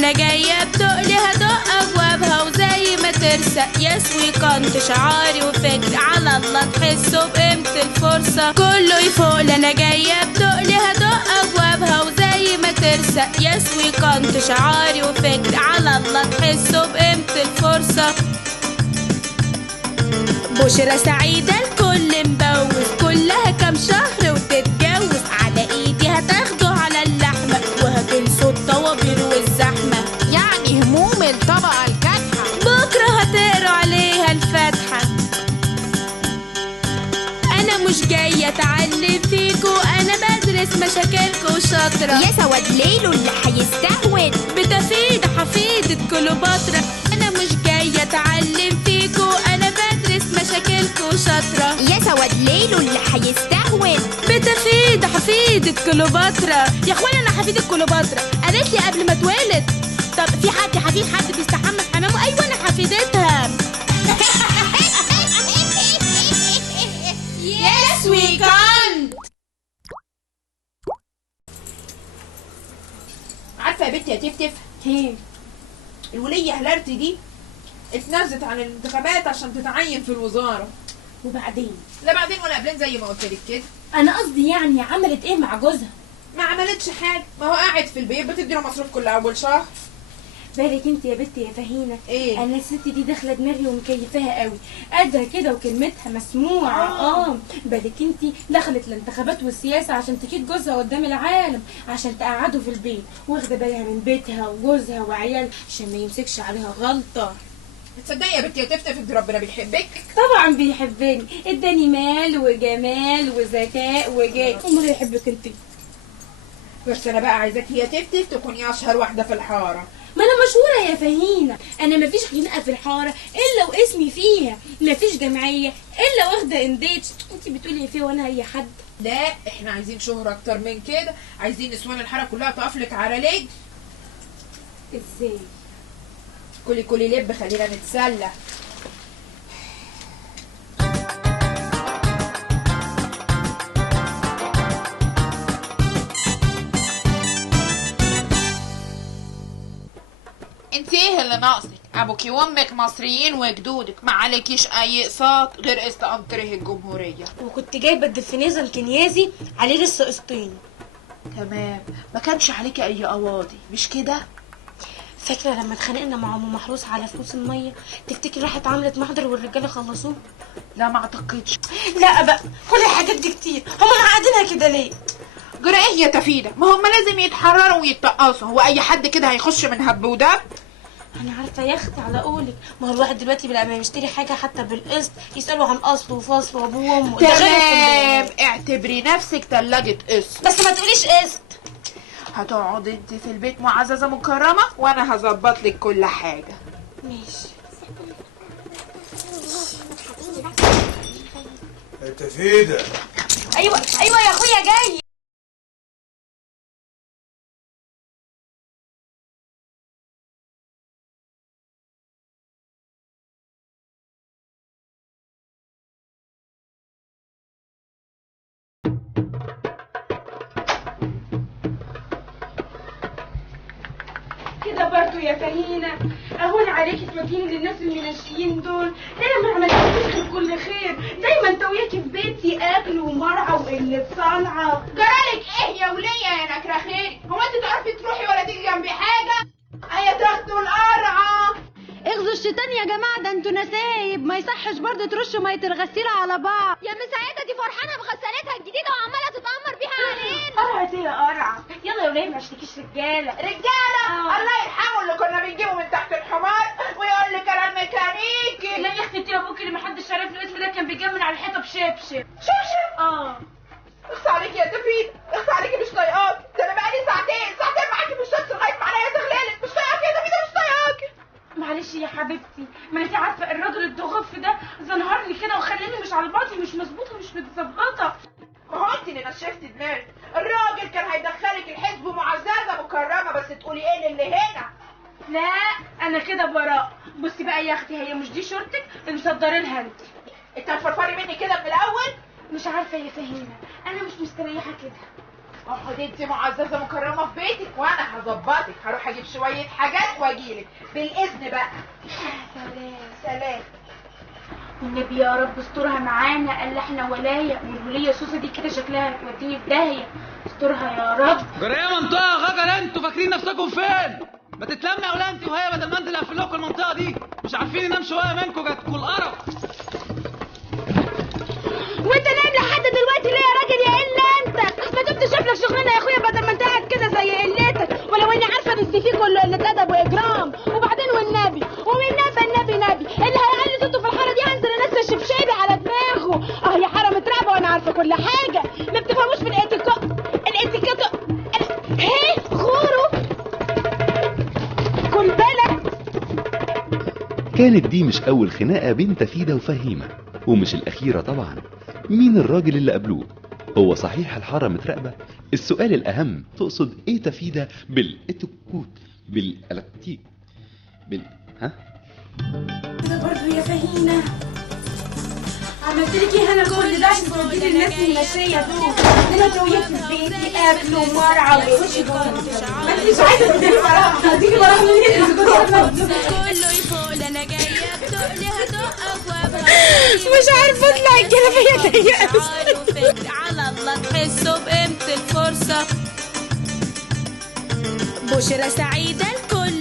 انا جايه بتقلي هدق ابوابها وزي ما ترسق يسوي كنت شعاري وفكري على الله تحسوا بقيمه الفرصه كله يفوق انا جايه بتقلي هدق ابوابها وزي ما ترسق يسوي كنت شعاري وفكري على الله تحسوا بقيمه الفرصه. بشرى سعيدة الكل مبوس كلها كام شهر وتتجوز على ايدي هتاخدوا على اللحمة وهتنسوا الطوابير والزحمة يعني هموم الطبقة الكادحة بكرة هتقروا عليها الفاتحة. انا مش جاية اتعلم فيكو انا بدرس مشاكلكو شاطرة يا سواد ليلو اللي هيستهون بتفيد حفيدة كليوباترا. انا مش جاية اتعلم فيكو انا بدرس مشاكلكو شاطرة يا سواد ليلو اللي هيستهون بتفيد حفيدة كليوباترا. يا اخوانا انا حفيدة كليوباترا قالت لي قبل ما اتولد. طب في حد حفيد حد بيستحمى في حمامه؟ ايوه انا حفيدتها. Yes we can. عارفه يا بنتي يا تفتف الوليه هلارتي دي اتنازلت عن الانتخابات عشان تتعين في الوزاره. وبعدين؟ لا بعدين ولا قبلين زي ما قلت لك كده. انا قصدي يعني عملت ايه مع جوزها؟ ما عملتش حاجه، ما هو قاعد في البيت بتدي له مصروف كل اول شهر. بالك انت يا بنتي يا فهينه ايه؟ انا الست دي داخله دماغي ومكيفاها قوي قادره كده وكلمتها مسموعه. بالك انت دخلت الانتخابات والسياسه عشان تكيد جوزها قدام العالم عشان تقعده في البيت واخده بالها من بيتها وجوزها وعيالها عشان ما يمسكش عليها غلطه. تصدقي يا بنتي يا تفتف انت ربنا بيحبك. طبعا بيحبني اداني مال وجمال وذكاء وجاه. امال يحبك انت؟ بس انا بقى عايزاكي يا تفتف تكوني اشهر واحده في الحاره. ما انا مشهوره يا فهينه. انا مفيش خناقه في الحاره الا واسمي فيها مفيش جمعيه الا واخده انديتش. انت بتقولي فيه وانا اي حد؟ لا احنا عايزين شهره اكتر من كده، عايزين نسوان الحاره كلها تقفلك على رجل. ازاي؟ كلي لب خلينا نتسلى. انت ايه اللي ناقصك؟ ابوكي وامك مصريين وجدودك ما عليكيش اي اقساط غير قسط قنطره الجمهوريه. وكنت جايبه الدفنيزه الكنيازي عليه لسه قسطين. تمام، ما كانش عليكي اي قواضي مش كده؟ فاكره لما اتخانقنا مع ام محروس على فلوس الميه؟ تفتكري راحت عملت محضر والرجاله خلصوه؟ لا ما اعتقدش. لا بقى كل الحاجات دي كتير. هما معقدينها كده ليه؟ جرى ايه يا تفيده؟ ما هم لازم يتحرروا ويتقصوا. هو اي حد كده هيخش من هب ودب؟ انا عارفه يا اختي على قولك. ما هو الواحد دلوقتي بقى ما يشتري حاجه حتى بالقسط يسالوا عن اصله وفصله وابوه وامه. تمام، اعتبري نفسك تلاجة قسط. بس ما تقوليش قسط. هتقعدي انت في البيت معززه مكرمه وانا هظبط لك كل حاجه. ماشي. تفيدة. ايوه يا اخويا جاي. كده برضو يا فهينة اهون عليكي تواجهيني للناس المنشيين دول. انا ما عملتلكيش غير كل خير. دايما توياكي في بيتي اكل ومرعى وقله صنعه. جرالك ايه يا وليه يا نكره خير؟ هو انت تعرفي تروحي ولا تيجي جنبي حاجه؟ ايا تاخدوا القرعه. اغزوا الشيطان يا جماعه، ده انتوا نسايب. ما يصحش برضه ترشوا ميه الغسيل على بعض. يا مساعده دي فرحانه بغسالتها الجديده وعماله تتامر بيها علينا. قرعه ايه يا قرعه؟ يلا يا وليه ما اشتكيش رجاله. الله يرحمه اللي كنا بنجيبه من تحت الحمار ويقول لك انا الميكانيكي. لا يا اختي انت يا ابوكي اللي محدش عارف له اسم ده كان بيجمل على الحيطه بشبشب. شبشب؟ اخص عليكي يا تفيد، اخص عليكي مش طايقاك. ده انا بقالي ساعتين معاكي في الشمس لغايه ما عليا تغلالك. مش طايقاكي يا تفيد مش طايقاكي. معلش يا حبيبتي، ما انت عارفه الراجل الضغف ده زنهر لي كده وخلاني مش على بعضي مش مظبوطه مش متظبطه. ما هو انت اللي نشفتي دماغك. الراجل كان هيدخلك الحزب معززه مكرمه بس تقولي ايه اللي هنا. لا انا كده براء. بصي بقى يا اختي هي مش دي شورتك اللي مصدرينها انت هتفرفري مني كده من الاول. مش عارفه يا فهيمه انا مش مستريحه كده. اقعدي انت معززه مكرمه في بيتك وانا هظبطك، هروح اجيب شويه حاجات واجيلك بالاذن بقى. سلام. والنبي يا رب استرها معانا، قال احنا ولايه، والوليه سوسه دي كده شكلها هتوديني في داهيه، استرها يا رب. جريه منطقه غجر، انتوا فاكرين نفسكم فين؟ ما تتلموا يا ولا انت وهي، بدل ما انت اللي قافل لكم المنطقه دي، مش عارفين ننام شويه منكم، جاتكم القرف. وانت نايم لحد دلوقتي ليه يا راجل يا الا انت؟ ما تبت تشوف لك شغلانه يا اخويا بدل ما انت قاعد كده زي قلتك، ولو اني عارفه ان السي في كله قله ادب واجرام. وبعدين والنبي النبي اللي هيعلي صوته في الحاره دي هنزل انزل شبشابي على دماغه. يا حاره مترعبه وانا عارفه كل حاجه، ما بتفهموش في الاتيكيت هي غورو. كل بالك. كانت دي مش أول خناقة بين تفيدة وفهيمة، ومش الأخيرة طبعا. مين الراجل اللي قابلوه؟ هو صحيح الحارة متراقبة؟ السؤال الأهم، تقصد إيه تفيدة بالإتيكوت بالألكتيك ها؟ برضه يا فهيمة عملت لك ايه انا كل ده عشان توديني الناس المشيه دول؟ ده انا وياك في بيتي اكل ومرعى ووشي جوه، ما انتش عايزه تديني وراها، هتيجي وراها منين؟ كله يفوق انا جايه بدق لها دق ابوابها، مش عارفه اطلع كده فيا ضيقه. على الله تحسوا بقيمه الفرصه. بشرى سعيده الكل